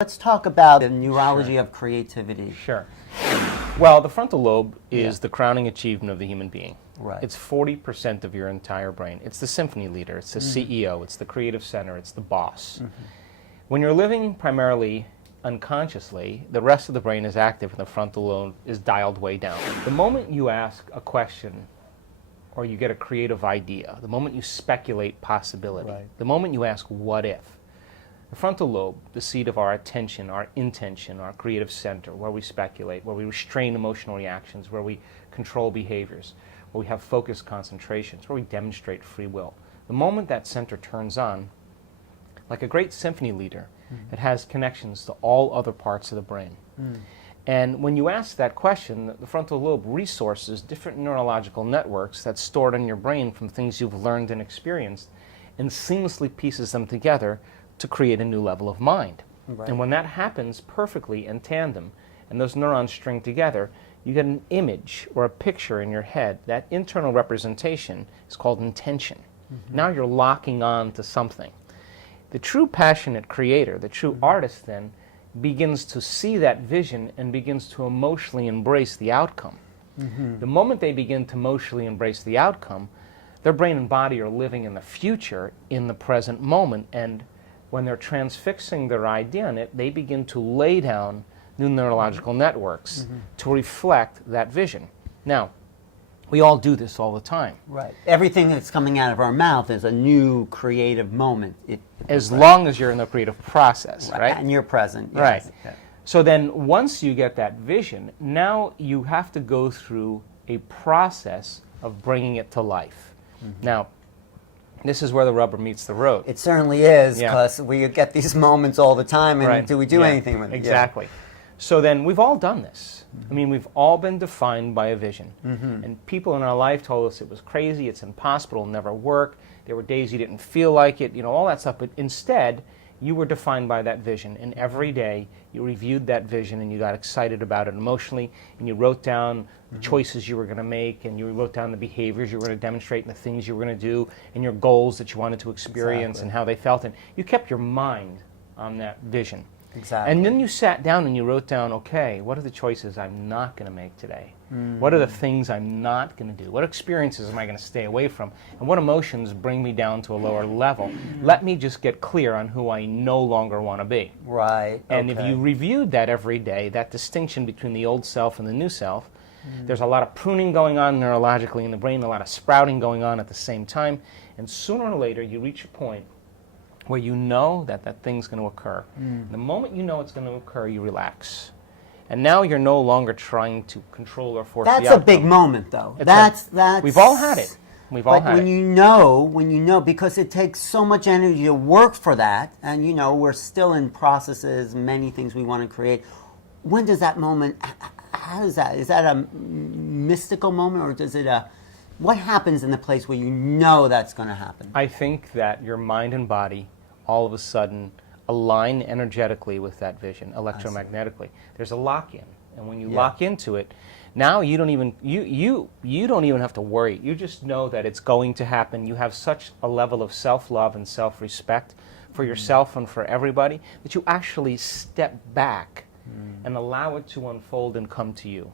Let's talk about the neurology of creativity. Sure. Well, the frontal lobe is the crowning achievement of the human being. Right. It's 40% of your entire brain. It's the symphony leader, it's the CEO, it's the creative center, it's the boss. When you're living primarily unconsciously, the rest of the brain is active and the frontal lobe is dialed way down. The moment you ask a question or you get a creative idea, the moment you speculate possibility, the moment you ask what if, the frontal lobe, the seat of our attention, our intention, our creative center, where we speculate, where we restrain emotional reactions, where we control behaviors, where we have focused concentrations, where we demonstrate free will. The moment that center turns on, like a great symphony leader, it has connections to all other parts of the brain. And when you ask that question, the frontal lobe resources different neurological networks that's stored in your brain from things you've learned and experienced and seamlessly pieces them together to create a new level of mind. And when that happens perfectly in tandem, and those neurons string together, you get an image or a picture in your head. That internal representation is called intention. Now you're locking on to something. The true passionate creator, the true artist then, begins to see that vision and begins to emotionally embrace the outcome. The moment they begin to emotionally embrace the outcome, their brain and body are living in the future, in the present moment, and when they're transfixing their idea on it, they begin to lay down new neurological networks to reflect that vision. Now, we all do this all the time. Right. Everything that's coming out of our mouth is a new creative moment. As long as you're in the creative process, right? And you're present. Right. Yes. Okay. So then once you get that vision, now you have to go through a process of bringing it to life. Now, this is where the rubber meets the road. It certainly is, because we get these moments all the time, and do we do anything with it? Exactly. So then we've all done this. I mean, we've all been defined by a vision. And people in our life told us it was crazy, it's impossible, it'll never work. There were days you didn't feel like it, you know, all that stuff. But instead, you were defined by that vision. And every day, you reviewed that vision and you got excited about it emotionally. And you wrote down the choices you were going to make, and you wrote down the behaviors you were going to demonstrate and the things you were going to do and your goals that you wanted to experience and how they felt. And you kept your mind on that vision. Exactly. And then you sat down and you wrote down, okay, what are the choices I'm not going to make today? What are the things I'm not going to do? What experiences am I going to stay away from? And what emotions bring me down to a lower level? Let me just get clear on who I no longer want to be. Right. And if you reviewed that every day, that distinction between the old self and the new self, there's a lot of pruning going on neurologically in the brain, a lot of sprouting going on at the same time, and sooner or later you reach a point where you know that that thing's going to occur. The moment you know it's going to occur, you relax. And now you're no longer trying to control or force the outcome. That's a big moment, though. That's we've all had it. We've all had it. But when you know, because it takes so much energy to work for that, and you know, we're still in processes, many things we want to create. When does that moment, how is that? Is that a mystical moment, or does it what happens in the place where you know that's going to happen? I think that your mind and body all of a sudden align energetically with that vision, electromagnetically. There's a lock-in, and when you lock into it, now you don't even you don't even have to worry. You just know that it's going to happen. You have such a level of self-love and self-respect for yourself and for everybody that you actually step back and allow it to unfold and come to you.